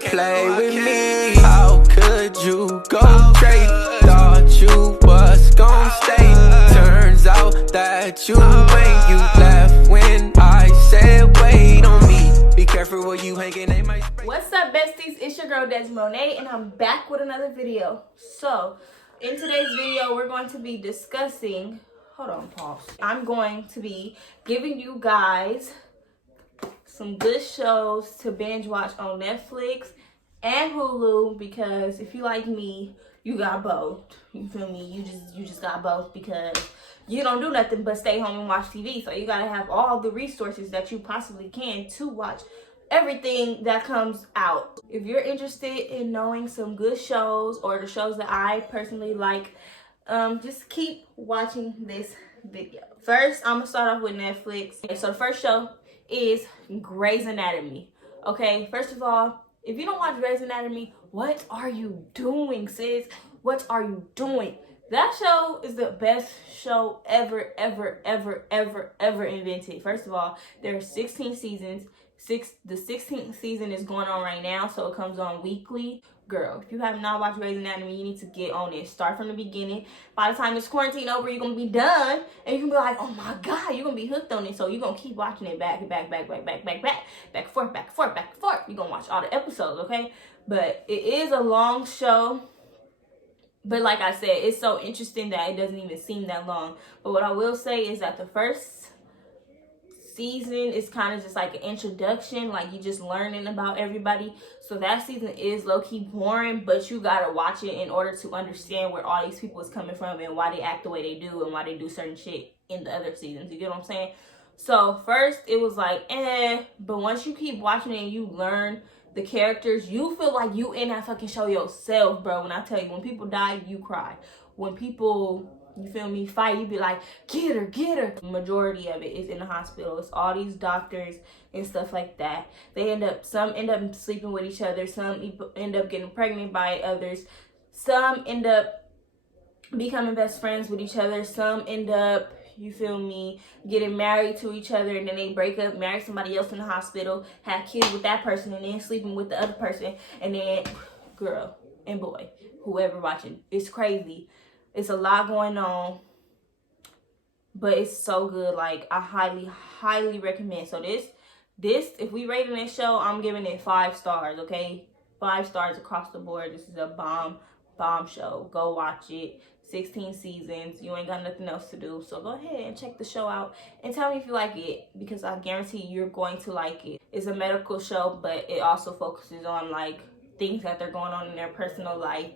Play with me, how could you go straight? Thought you was gon' stay. Turns out that you ain't. You left when I said wait on me. Be careful where you hanging, they might spray. What's up, besties? It's your girl Des Monet, and I'm back with another video. So, in today's video, we're going to be discussing. Hold on, pause. I'm going to be giving you guys some good shows to binge watch on Netflix and Hulu, because if you like me, you got both. You feel me? You just got both, because you don't do nothing but stay home and watch TV. So you gotta have all the resources that you possibly can to watch everything that comes out. If you're interested in knowing some good shows or the shows that I personally like, just keep watching this video. First, I'm gonna start off with Netflix. Okay, so the first show is Grey's Anatomy. Okay, first of all, if you don't watch Grey's Anatomy, what are you doing, sis? What are you doing? That show is the best show ever invented. First of all, there are 16 seasons. The 16th season is going on right now, so it comes on weekly. Girl, if you have not watched Grey's Anatomy, you need to get on it. Start from the beginning. By the time this quarantine over, you're gonna be done, and you're gonna be like, oh my god, you're gonna be hooked on it. So you're gonna keep watching it back and forth. You're gonna watch all the episodes, okay? But it is a long show. But like I said, it's so interesting that it doesn't even seem that long. But what I will say is that the first season is kind of just like an introduction, like you just learning about everybody. So that season is low-key boring, but you gotta watch it in order to understand where all these people is coming from and why they act the way they do and why they do certain shit in the other seasons. You get what I'm saying? So first it was like but once you keep watching it and you learn the characters, you feel like you in that fucking show yourself, bro. When I tell you, when people die, you cry. When people, you feel me, fight, you be like, get her. The majority of it is in the hospital. It's all these doctors and stuff like that. Some end up sleeping with each other. Some end up getting pregnant by others. Some end up becoming best friends with each other. Some end up, you feel me, getting married to each other, and then they break up, marry somebody else in the hospital, have kids with that person, and then sleeping with the other person, and then girl and boy, whoever watching, it's crazy. It's a lot going on, but it's so good. Like, I highly recommend. So this if we rating this show, I'm giving it 5 stars, okay? 5 stars across the board. This is a bomb show. Go watch it. 16 seasons. You ain't got nothing else to do, so go ahead and check the show out and tell me if you like it, because I guarantee you're going to like it. It's a medical show, but it also focuses on like things that they're going on in their personal life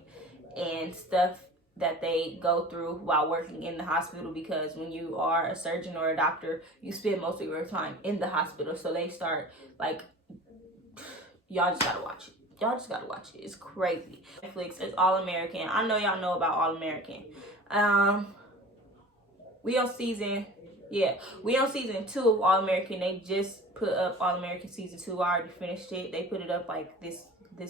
and stuff that they go through while working in the hospital, because when you are a surgeon or a doctor, you spend most of your time in the hospital. So they start like, y'all just gotta watch it. Y'all just gotta watch it. It's crazy. Netflix is All American. I know y'all know about All American. We on season 2 of All American. They just put up All American season 2. I already finished it. They put it up like this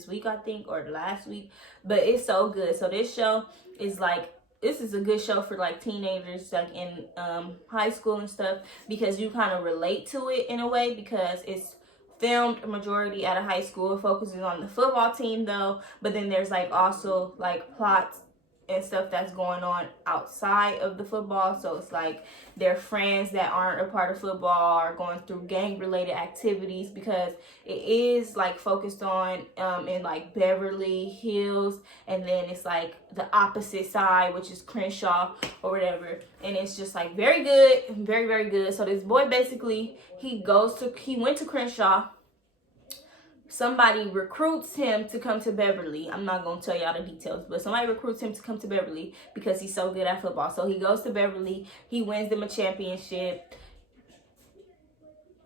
week, I think, or last week. But it's so good. So this show is like, this is a good show for like teenagers, like in high school and stuff, because you kind of relate to it in a way, because it's filmed a majority at a high school. It focuses on the football team though, but then there's like also like plots and stuff that's going on outside of the football. So it's like their friends that aren't a part of football are going through gang related activities, because it is like focused on in like Beverly Hills, and then it's like the opposite side, which is Crenshaw or whatever. And it's just like very good, very good. So this boy basically, he went to Crenshaw. Somebody recruits him to come to Beverly. I'm not going to tell y'all the details, but somebody recruits him to come to Beverly because he's so good at football. So he goes to Beverly. He wins them a championship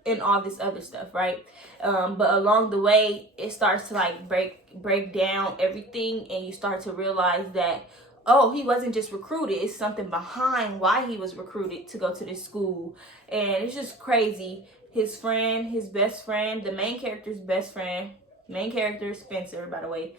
and all this other stuff, right? But along the way, it starts to like break down everything, and you start to realize that, oh, he wasn't just recruited. It's something behind why he was recruited to go to this school. And it's just crazy. His friend, his best friend, the main character's best friend, main character is Spencer, by the way,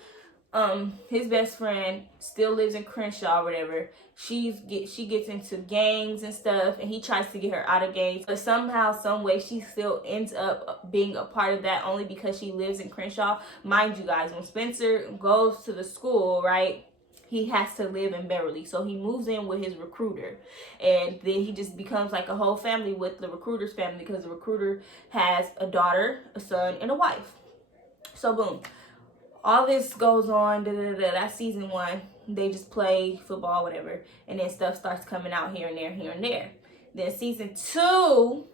his best friend still lives in Crenshaw or whatever. She gets into gangs and stuff, and he tries to get her out of gangs, but somehow, some way, she still ends up being a part of that only because she lives in Crenshaw. Mind you guys, when Spencer goes to the school, right, he has to live in Beverly, so he moves in with his recruiter, and then he just becomes like a whole family with the recruiter's family, because the recruiter has a daughter, a son, and a wife. So boom, all this goes on. That's season 1. They just play football, whatever, and then stuff starts coming out here and there. Then season 2,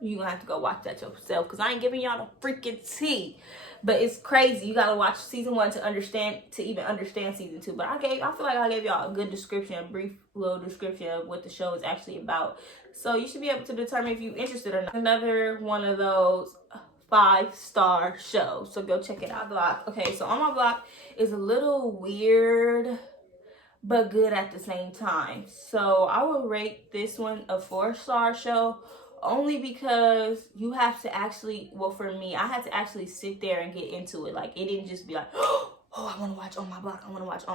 you're gonna have to go watch that yourself, because I ain't giving y'all the freaking tea. But it's crazy. You gotta watch season 1 to even understand season 2. But I feel like I gave y'all a good description, a brief little description of what the show is actually about. So you should be able to determine if you're interested or not. Another one of those 5-star show, so go check it out. Block. Okay, so On My Block is a little weird but good at the same time. So I would rate this one a 4-star show, only because you have to actually, well, for me, I had to actually sit there and get into it. Like, it didn't just be like, oh, I want to watch On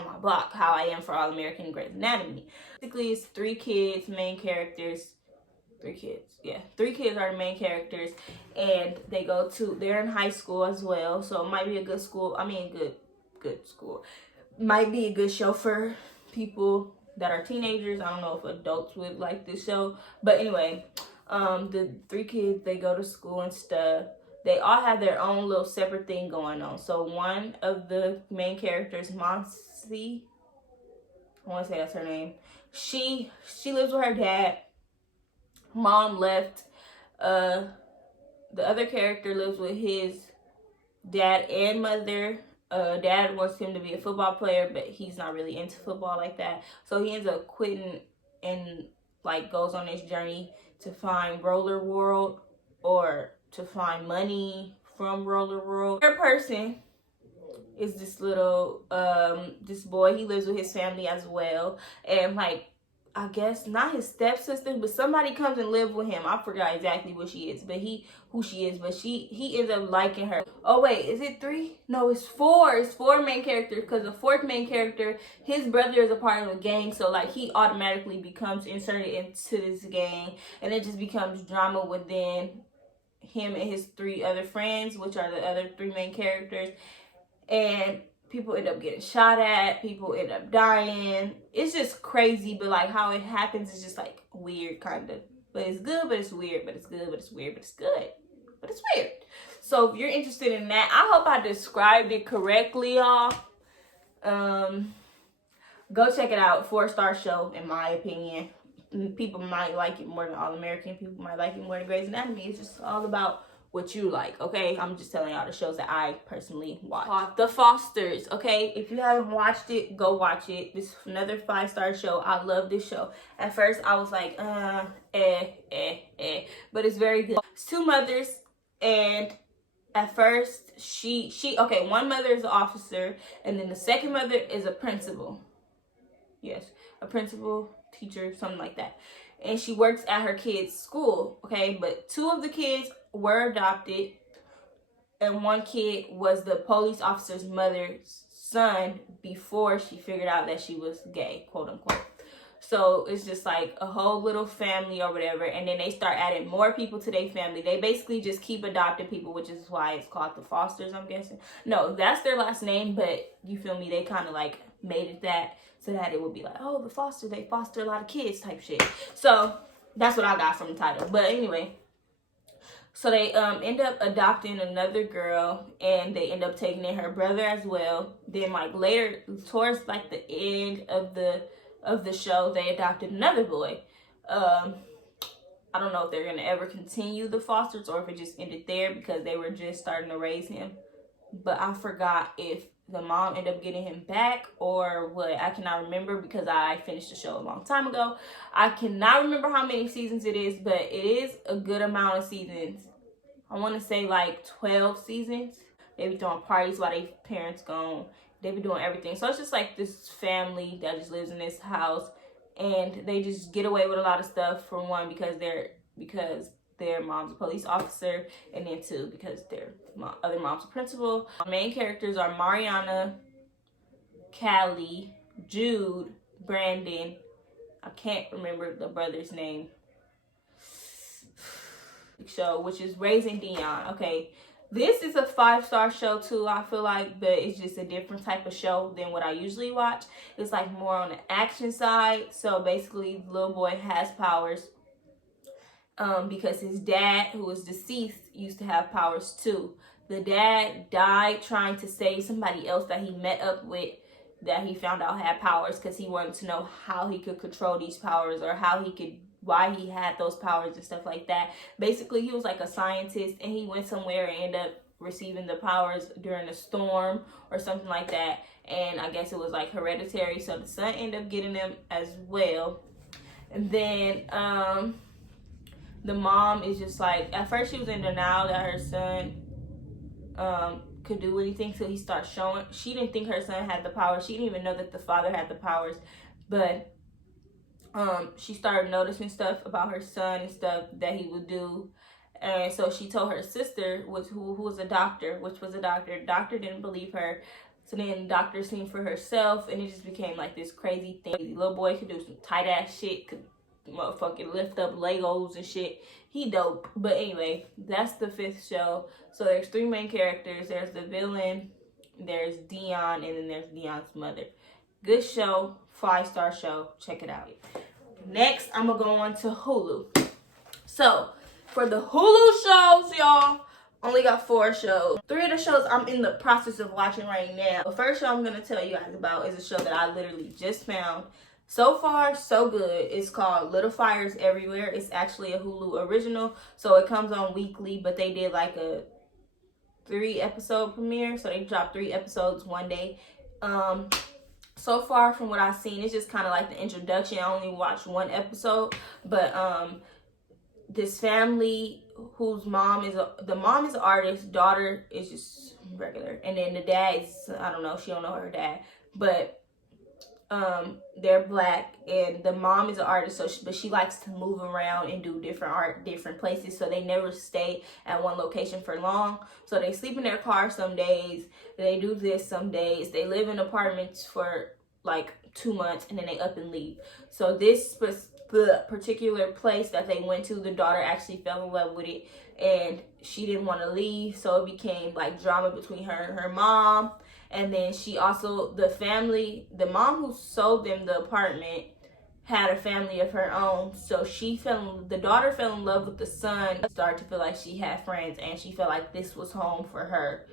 My Block, how I am for All American Grey's Anatomy. Basically, it's 3 kids, main characters. 3 kids, yeah. 3 kids are the main characters, and they're in high school as well, so it might be a good school. I mean, good school. Might be a good show for people that are teenagers. I don't know if adults would like this show, but anyway, the 3 kids, they go to school and stuff. They all have their own little separate thing going on. So one of the main characters, Monsi, I want to say that's her name. She lives with her dad. Mom left. The other character lives with his dad and mother. Dad wants him to be a football player, but he's not really into football like that, so he ends up quitting and like goes on this journey to find Roller World, or to find money from Roller World. Third person is this little this boy. He lives with his family as well, and like, I guess not his stepsister, but somebody comes and live with him. I forgot exactly what she is, but he ends up liking her. Oh wait, is it 3? No, it's 4. It's 4 main characters, because the 4th main character, his brother is a part of a gang, so like he automatically becomes inserted into this gang, and it just becomes drama within him and his 3 other friends, which are the other 3 main characters, and people end up getting shot at, people end up dying. It's just crazy, but like how it happens is just like weird, kind of. But it's good, but it's weird, but it's good, but it's weird, but it's good, but it's weird. So if you're interested in that, I hope I described it correctly, y'all. Go check it out. 4-star show, in my opinion. People might like it more than All American. People might like it more than Grey's Anatomy. It's just all about what you like, okay? I'm just telling y'all the shows that I personally watch. The Fosters, okay? If you haven't watched it, go watch it. This is another 5-star show. I love this show. At first, I was like, but it's very good. It's 2 mothers, and at first, okay, one mother is an officer, and then the second mother is a principal. Yes, a principal, teacher, something like that. And she works at her kid's school, okay? But 2 of the kids were adopted, and 1 kid was the police officer's mother's son before she figured out that she was gay, quote unquote. So it's just like a whole little family or whatever, and then they start adding more people to their family. They basically just keep adopting people, which is why it's called the Fosters, I'm guessing. No, that's their last name, but you feel me? They kind of like made it that, so that it would be like, oh, the Foster, they foster a lot of kids type shit. So that's what I got from the title. But anyway, so they end up adopting another girl, and they end up taking in her brother as well. Then like later, towards like the end of the show, they adopted another boy. I don't know if they're gonna ever continue the Fosters or if it just ended there, because they were just starting to raise him. But I forgot if the mom ended up getting him back or what. I cannot remember, because I finished the show a long time ago. I cannot remember how many seasons it is, but it is a good amount of seasons. I want to say like 12 seasons. They be throwing parties while their parents gone. They be doing everything. So it's just like this family that just lives in this house, and they just get away with a lot of stuff. For one, because their mom's a police officer, and then 2, because their other mom's a principal. Our main characters are Mariana, Callie, Jude, Brandon. I can't remember the brother's name. Show, which is Raising Dion. Okay, this is a 5-star show too, I feel like, but it's just a different type of show than what I usually watch. It's like more on the action side. So basically, the little boy has powers because his dad, who was deceased, used to have powers too. The dad died trying to save somebody else that he met up with, that he found out had powers, because he wanted to know how he could control these powers, or why he had those powers and stuff like that. Basically, he was like a scientist, and he went somewhere and ended up receiving the powers during a storm or something like that. And I guess it was like hereditary, so the son ended up getting them as well. And then the mom is just like, at first she was in denial that her son could do anything, so he starts showing. She didn't think her son had the powers. She didn't even know that the father had the powers, but she started noticing stuff about her son and stuff that he would do. And so she told her sister, who was a doctor, The doctor didn't believe her. So then the doctor seen for herself, and it just became like this crazy thing. The little boy could do some tight ass shit, could motherfucking lift up Legos and shit. He dope. But anyway, that's the 5th show. So there's 3 main characters. There's the villain, there's Dion, and then there's Dion's mother. Good show, 5-star show. Check it out. Next, I'm gonna go on to Hulu. So for the Hulu shows, y'all, only got 4 shows. 3 of the shows I'm in the process of watching right now. The first show I'm gonna tell you guys about is a show that I literally just found. So far, so good. It's called Little Fires Everywhere. It's actually a Hulu original, so it comes on weekly, but they did like a 3-episode premiere, so they dropped 3 episodes one day. So far from what I've seen, it's just kind of like the introduction. I only watched 1 episode, but this family whose mom is an artist, daughter is just regular, and then the dad is, I don't know, she don't know her dad, but they're black, and the mom is an artist, but she likes to move around and do different art, different places, so they never stay at one location for long. So they sleep in their car some days, they do this some days, they live in apartments for like 2 months, and then they up and leave. So this was the particular place that they went to, the daughter actually fell in love with it, and she didn't want to leave, so it became like drama between her and her mom. And then she also, the mom who sold them the apartment had a family of her own. So the daughter fell in love with the son, started to feel like she had friends, and she felt like this was home for her,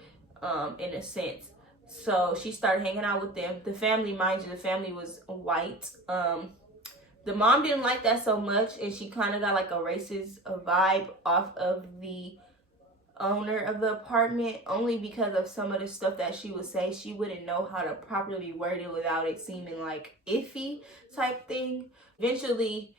in a sense. So she started hanging out with them. The family, mind you, the family was white. The mom didn't like that so much, and she kind of got like a racist vibe off of the owner of the apartment, only because of some of the stuff that she would say. She wouldn't know how to properly word it without it seeming like iffy type thing. Eventually,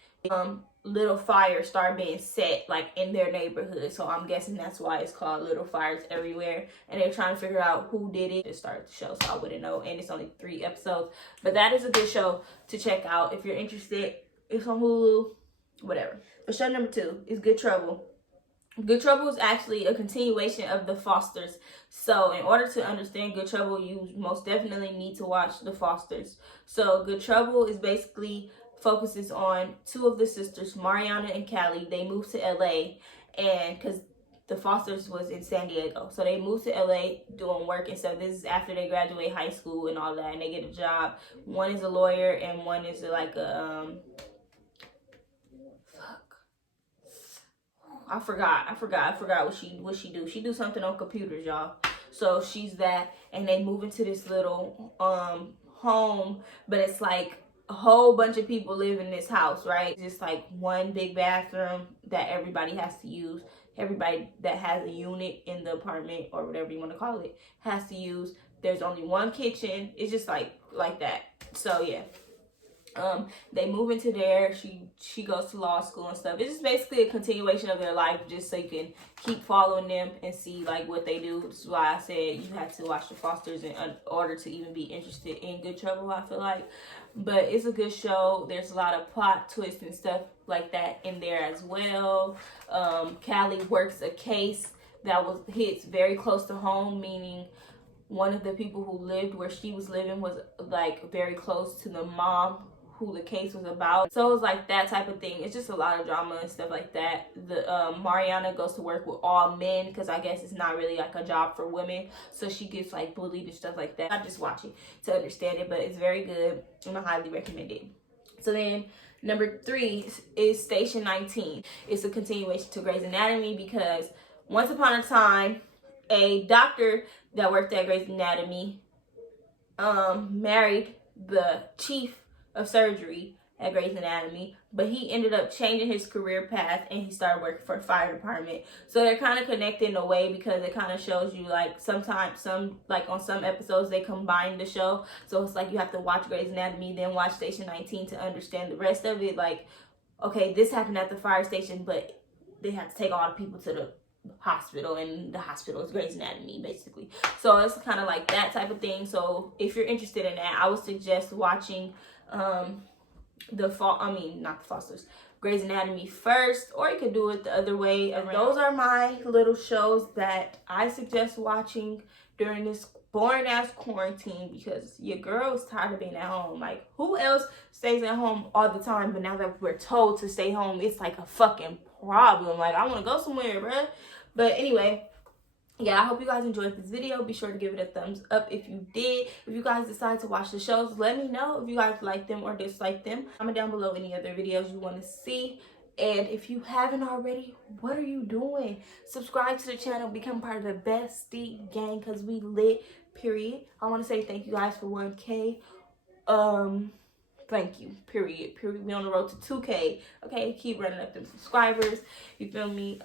little fires start being set like in their neighborhood, so I'm guessing that's why it's called Little Fires Everywhere, and they're trying to figure out who did it to start the show, so I wouldn't know. And it's only 3 episodes, but that is a good show to check out if you're interested. It's on Hulu, whatever. But show number 2 is Good Trouble. Good Trouble is actually a continuation of The Fosters. So in order to understand Good Trouble, you most definitely need to watch The Fosters. So Good Trouble is basically focuses on 2 of the sisters, Mariana and Callie. They moved to LA, and because The Fosters was in San Diego, so they moved to LA doing work and stuff. This is after they graduate high school and all that, and they get a job. One is a lawyer, and one is like a I forgot what she do. She do something on computers, y'all. So she's that, and they move into this little home, but it's like a whole bunch of people live in this house, right? Just like one big bathroom that everybody has to use. Everybody that has a unit in the apartment, or whatever you want to call it, has to use. There's only one kitchen. It's just like that. So yeah. They move into there. She goes to law school and stuff. It's just basically a continuation of their life, just so you can keep following them and see like what they do. This is why I said you had to watch The Fosters in order to even be interested in Good Trouble, I feel like. But it's a good show. There's a lot of plot twists and stuff like that in there as well. Callie works a case that hits very close to home, meaning one of the people who lived where she was living was like very close to the mom who the case was about. So it was like that type of thing. It's just a lot of drama and stuff like that. The Mariana goes to work with all men because I guess it's not really like a job for women, so she gets like bullied and stuff like that. I just watch it to understand it, but it's very good and I highly recommend it. So then number 3 is Station 19. It's a continuation to Grey's Anatomy because once upon a time a doctor that worked at Grey's Anatomy married the chief of surgery at Grey's Anatomy, but he ended up changing his career path and he started working for a fire department. So they're kind of connected in a way because it kind of shows you like sometimes on some episodes they combine the show. So it's like you have to watch Grey's Anatomy then watch Station 19 to understand the rest of it. Like, okay, this happened at the fire station, but they have to take all the people to the hospital, and the hospital is Grey's Anatomy basically. So it's kind of like that type of thing. So if you're interested in that, I would suggest watching Grey's Anatomy first, or you could do it the other way around. Those are my little shows that I suggest watching during this boring ass quarantine because your girl is tired of being at home. Like, who else stays at home all the time? But now that we're told to stay home, it's like a fucking problem. Like, I want to go somewhere, bruh. But anyway, yeah, I hope you guys enjoyed this video. Be sure to give it a thumbs up if you did. If you guys decide to watch the shows, let me know if you guys like them or dislike them. Comment down below any other videos you want to see. And if you haven't already, what are you doing? Subscribe to the channel, become part of the bestie gang because we lit, period. I want to say thank you guys for 1K. Thank you, period. We on the road to 2K. Okay, keep running up them subscribers. You feel me?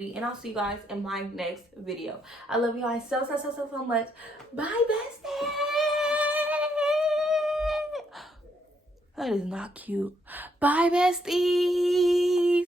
And I'll see you guys in my next video. I love you guys so much. Bye, bestie. That is not cute. Bye, bestie.